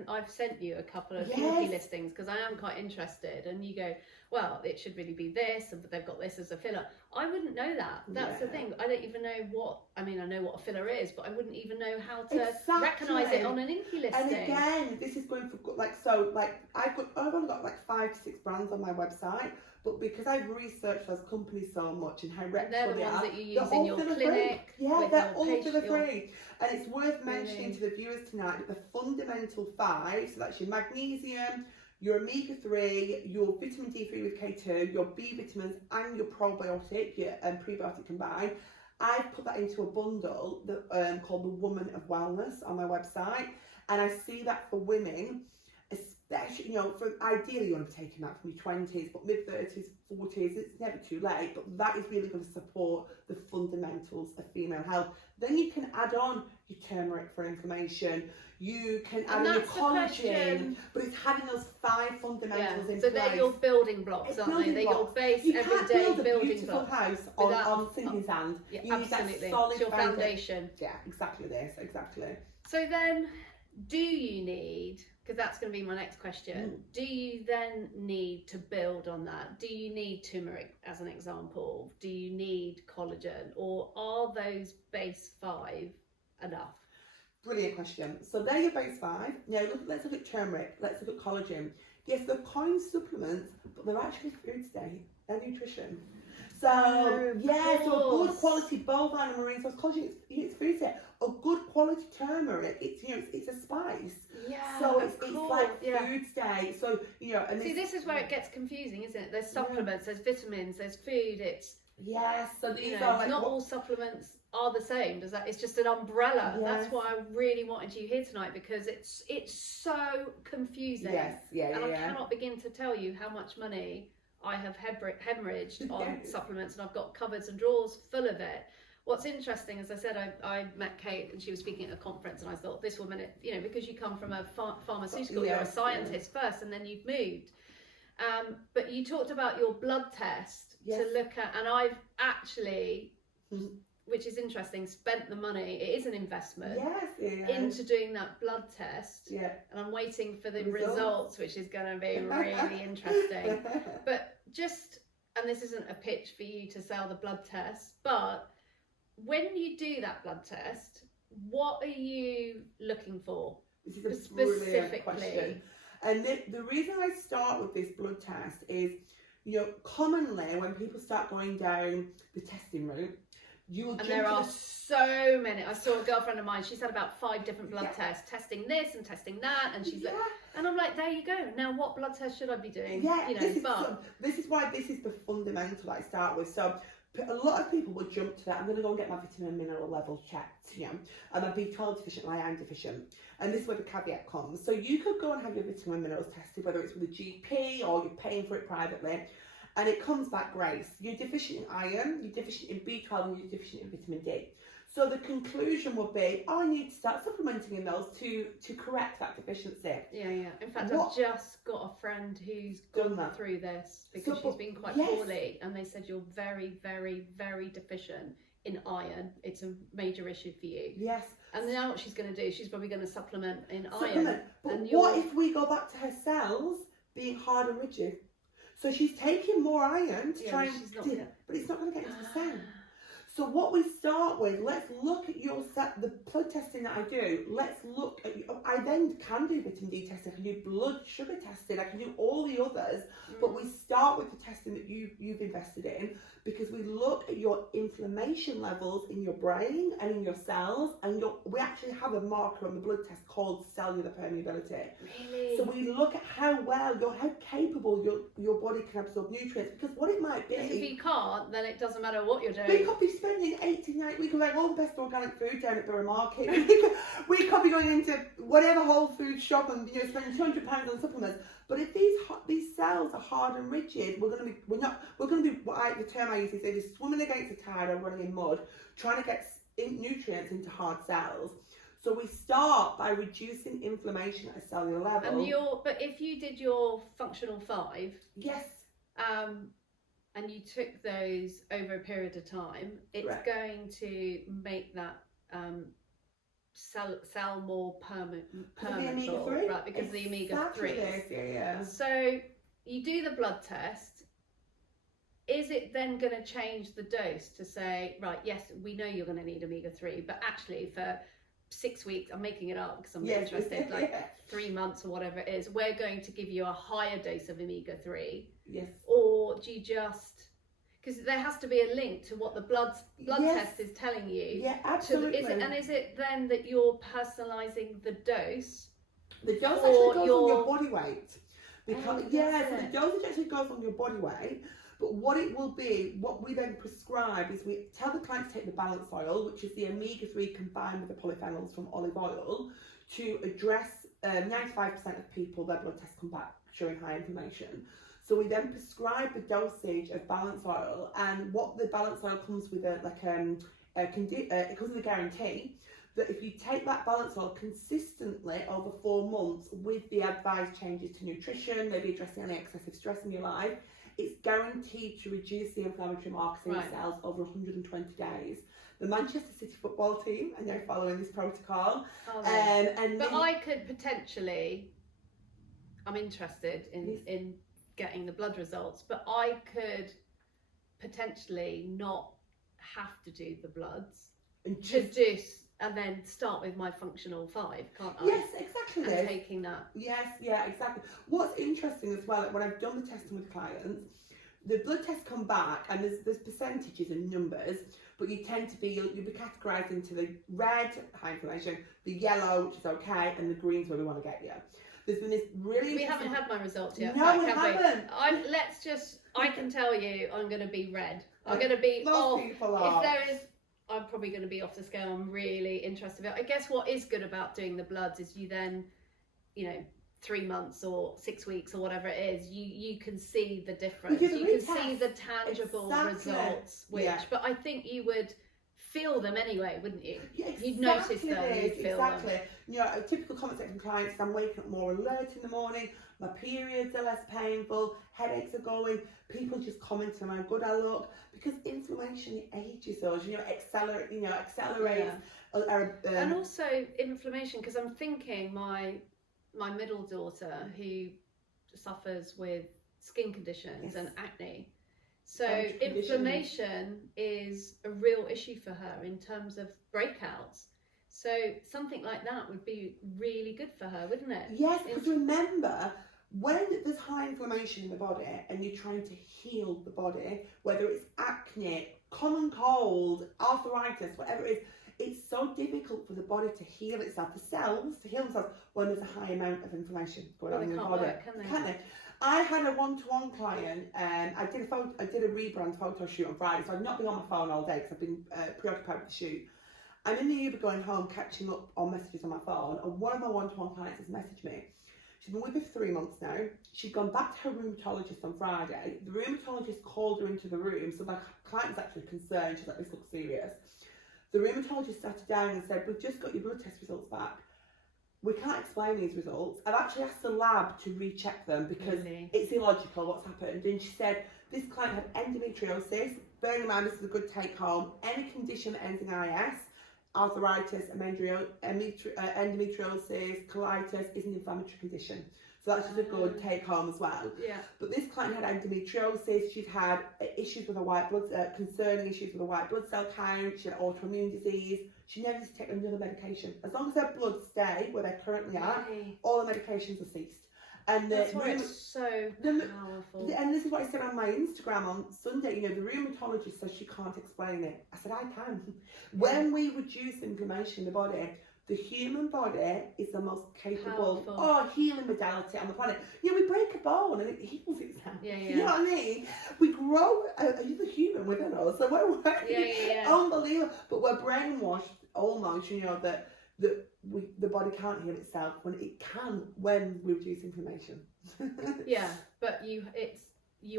I've sent you a couple of kinky listings because I am quite interested, and you go, well, it should really be this, but they've got this as a filler. I wouldn't know that. That's the thing. I don't even know I know what a filler is, but I wouldn't even know how to recognise it on an inky listing. And again, this is going for I've only got like 5 to 6 brands on my website, but because I've researched those companies so much and how reputable they're the ones that you use in your clinic. Yeah, they're all filler free. And it's worth mentioning to the viewers tonight that the fundamental 5, so that's your magnesium, your omega-3, your vitamin D3 with K2, your B vitamins, and your probiotic, your prebiotic combined. I've put that into a bundle that called the Woman of Wellness on my website, and I see that for women, especially, for ideally you want to be taking that from your 20s, but mid-30s, 40s, it's never too late, but that is really going to support the fundamentals of female health. Then you can add on your turmeric for inflammation, you can add on your collagen, but it's having those 5 fundamentals in place. So they're your building blocks, aren't they? They're your base, everyday building blocks. You can't build a beautiful house on sinking sand. Yeah, you need that solid it's your foundation. Yeah, exactly this, exactly. So then, do you need, because that's going to be my next question, do you then need to build on that? Do you need turmeric as an example? Do you need collagen? Or are those base 5 enough? Brilliant question. So they're your base 5. Now let's look at turmeric, let's look at collagen. Yes, they're coin supplements, but they're actually food state. They're nutrition. So so a good quality bovine and marine source collagen, it's food state. A good quality turmeric, it's a spice. Yeah. So it's like food state. So and see, this is where it gets confusing, isn't it? There's supplements, there's vitamins, there's food. So these are like not all supplements are the same. It's just an umbrella. Yes. That's why I really wanted you here tonight, because it's so confusing. And I cannot begin to tell you how much money I have hemorrhaged on supplements, and I've got cupboards and drawers full of it. What's interesting, as I said, I met Kate and she was speaking at a conference, and I thought, this woman, because you come from a pharmaceutical, you're a scientist first, and then you've moved. But you talked about your blood test to look at, and I've actually, which is interesting, spent the money. It is an investment into doing that blood test. And I'm waiting for the results, which is going to be really interesting. But and this isn't a pitch for you to sell the blood test, but when you do that blood test, what are you looking for? This is a brilliant question. And the reason I start with this blood test is, commonly when people start going down the testing route, and there are so many. I saw a girlfriend of mine, she's had about 5 different blood tests, testing this and testing that, and she's like, and I'm like, there you go. Now what blood test should I be doing? This is why this is the fundamental I start with. So a lot of people will jump to that. I'm going to go and get my vitamin and mineral levels checked, you know. Am I B12 deficient, am I iron deficient? And this is where the caveat comes. So you could go and have your vitamin and minerals tested, whether it's with a GP or you're paying for it privately, and it comes back great. You're deficient in iron, you're deficient in B12, and you're deficient in vitamin D. So the conclusion would be, I need to start supplementing in those to correct that deficiency. Yeah. In fact, I've just got a friend who's gone through this because she's been quite poorly, and they said you're very, very, very deficient in iron. It's a major issue for you. Yes. And now what she's going to do, she's probably going to supplement in iron. But and what if we go back to her cells being hard and rigid? So she's taking more iron to try and, but it's not going to get into the cell. So what we start with, let's look at the blood testing that I do. Let's look at, I then can do vitamin D testing, I can do blood sugar testing, I can do all the others, but we start with the testing that you've invested in, because we look at your inflammation levels in your brain and in your cells, and we actually have a marker on the blood test called cellular permeability. Really? So we look at how capable your body can absorb nutrients, because what it might be... Because if you can't, then it doesn't matter what you're doing. We could be spending 18 nights, we could have all the best organic food down at Borough Market. we could be going into whatever Whole Foods shop and spending £200 on supplements. But if these cells are hard and rigid, we're going to be the term I use is swimming against the tide or running in mud, trying to get nutrients into hard cells. So we start by reducing inflammation at a cellular level. But if you did your functional 5, yes, and you took those over a period of time, it's going to make that cell more permeable, right? Because the omega-3s. Yeah. So you do the blood test. Is it then going to change the dose to say, right, yes, we know you're going to need omega-3, but actually for 6 weeks, I'm making it up because I'm interested, like 3 months or whatever it is, we're going to give you a higher dose of omega-3? Yes. Or do you just... Because there has to be a link to what the blood test is telling you. Yeah, absolutely. Is it then that you're personalising the dose? The dose actually goes on your body weight. Because so the dosage actually goes on your body weight. But what it will be, what we then prescribe is we tell the client to take the balance oil, which is the omega-3 combined with the polyphenols from olive oil, to address 95% of people, their blood tests come back showing high inflammation. So we then prescribe the dosage of balance oil, and what the balance oil comes with it comes with a guarantee that if you take that balance oil consistently over 4 months with the advised changes to nutrition, maybe addressing any excessive stress in your life, it's guaranteed to reduce the inflammatory markers in the cells over 120 days. The Manchester City football team are now following this protocol. But I could potentially, I'm interested in getting the blood results, but I could potentially not have to do the bloods and then start with my functional 5, can't I? Yes, exactly. And taking that. Yes, yeah, exactly. What's interesting as well, when I've done the testing with clients, the blood tests come back and there's percentages and numbers, but you tend to be, you'll be categorised into the red, high inflammation, the yellow, which is okay, and the green's where we want to get you. There's been this really... We haven't had my results yet. No, we haven't. I can tell you I'm going to be red. I'm going to be off. People are. If there is, I'm probably going to be off the scale. I'm really interested in it. I guess what is good about doing the bloods is you then, 3 months or 6 weeks or whatever it is, you can see the difference. You can see the tangible results, but I think you would feel them anyway, wouldn't you? Yeah, exactly. You'd notice them, you'd feel them. A typical comment from clients is I'm waking up more alert in the morning, my periods are less painful, headaches are going, people just commenting on how good I look, because inflammation ages us, accelerates. And also inflammation, because I'm thinking my middle daughter who suffers with skin conditions and acne. So inflammation is a real issue for her in terms of breakouts. So something like that would be really good for her, wouldn't it? Yes, because remember, when there's high inflammation in the body and you're trying to heal the body, whether it's acne, common cold, arthritis, whatever it is, it's so difficult for the body to heal itself, the cells to heal themselves when there's a high amount of inflammation going on in the body. Can't they? I had a one-to-one client. I did a rebrand photo shoot on Friday, so I've not been on my phone all day because I've been preoccupied with the shoot. I'm in the Uber going home, catching up on messages on my phone, and one of my one-to-one clients has messaged me. She's been with me for 3 months now. She'd gone back to her rheumatologist on Friday. The rheumatologist called her into the room, so my client was actually concerned. She's like, this looks serious. The rheumatologist sat her down and said, we've just got your blood test results back. We can't explain these results. I've actually asked the lab to recheck them because it's illogical what's happened. And she said, this client had endometriosis. Bearing in mind, this is a good take home. Any condition that ends in IS, arthritis, endometriosis, colitis is an inflammatory condition. So that's just a good take home as well. Yeah. But this client had endometriosis. She'd had issues with her white blood, concerning issues with her white blood cell count. She had autoimmune disease. She never needs to take another medication. As long as her blood stay where they currently are, all the medications are ceased. And that's why it's so powerful. And this is what I said on my Instagram on Sunday. You know, the rheumatologist says she can't explain it. I said, I can. When we reduce inflammation in the body, the human body is the most capable healing modality on the planet. You know, we break a bone and it heals itself. You know what I mean? We grow another human within us. So we're unbelievable. But we're brainwashed almost, you know, that the body can't heal itself when it can when we reduce inflammation. But you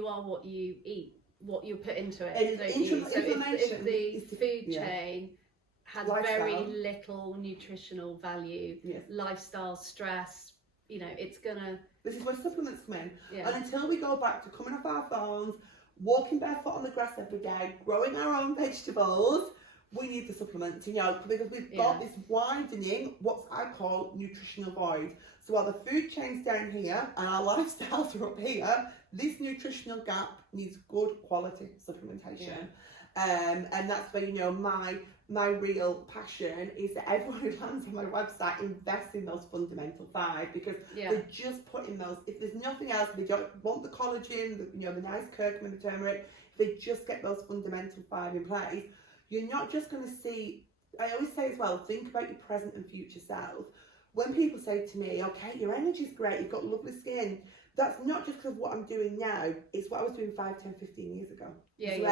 are what you eat, what you put into it. And don't you? So inflammation if the food chain has lifestyle. very little nutritional value, lifestyle, stress, you know, it's gonna. This is where supplements come in. And until we go back to coming off our phones, walking barefoot on the grass every day, growing our own vegetables, we need the supplements, you know, because we've got this widening, what I call nutritional void. So while the food chain's down here and our lifestyles are up here, this nutritional gap needs good quality supplementation. And that's where, you know, my real passion is that everyone who lands on my website invests in those fundamental 5 because they're just putting those, if there's nothing else, they don't want the collagen, the nice curcumin, the turmeric, if they just get those fundamental 5 in place, you're not just going to see, I always say as well, think about your present and future self. When people say to me, okay, your energy's great, you've got lovely skin, that's not just because of what I'm doing now, it's what I was doing 5, 10, 15 years ago. Do you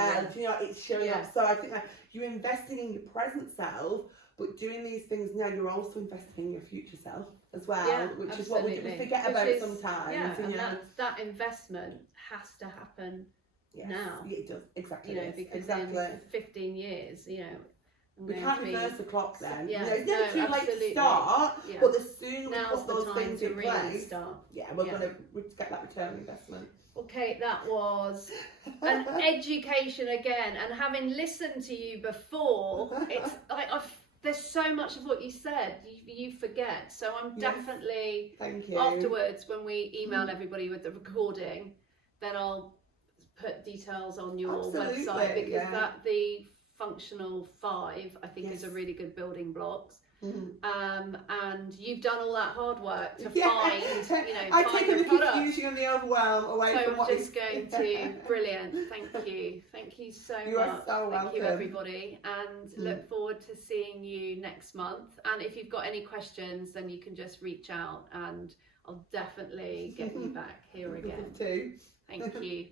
know, it's showing up. So I think that you're investing in your present self, but doing these things now, you're also investing in your future self as well, which is what we forget about sometimes. And that investment has to happen now. It does, exactly. You know, because in 15 years, you know, we can't reverse the clock then. Yeah, it's never too late to start, but the sooner we put those things in place, we're going to get that return on investment. Okay, that was an education again, and having listened to you before, it's like there's so much of what you said you forget. So I'm definitely, thank you. Afterwards, when we email everybody with the recording, then I'll put details on your website because the functional 5 I think is a really good building blocks. And you've done all that hard work to find, you know, I find take your the product. confusion and the overwhelm away from what I'm just going to brilliant. Thank you so much. You are so welcome. Thank you everybody, and look forward to seeing you next month. And if you've got any questions, then you can just reach out and I'll definitely get you back here again. Too. Thank you.